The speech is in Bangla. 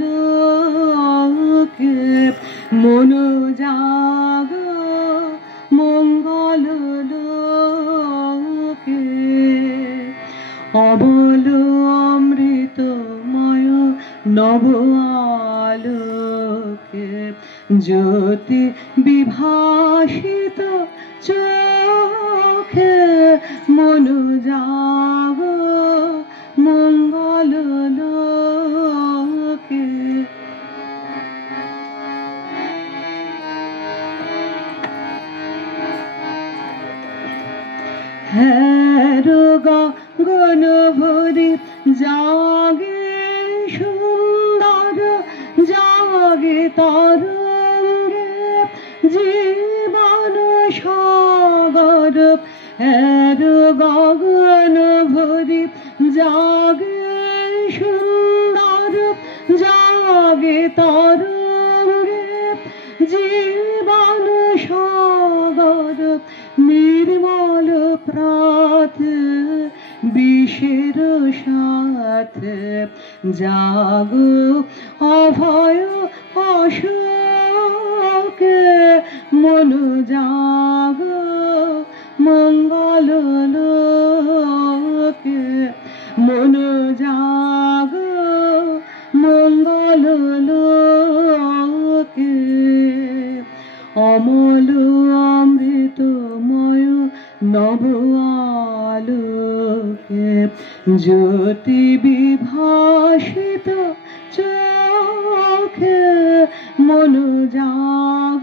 লোকে মন জাগ মঙ্গল লোকে অমল অমৃতময় নব আলোকে জ্যোতি বিভাসিত চোখে মন জাগ মঙ্গল লোকে হেরো গগন ভরি জাগে সুন্দর জাগে তরঙ্গে জীবন সাগর হেরো গগন ভরি জাগে সুন্দর জাগে তরঙ্গে জীবন সাগর নির্মল প্রাত বিষের সাথে জাগো অভয় অশোকে মন জাগো মঙ্গল লোকে মন জাগো মঙ্গল লোকে অমল অমৃতময় নব আলোকে জ্যোতি বিভাসিত চোখে মন জাগ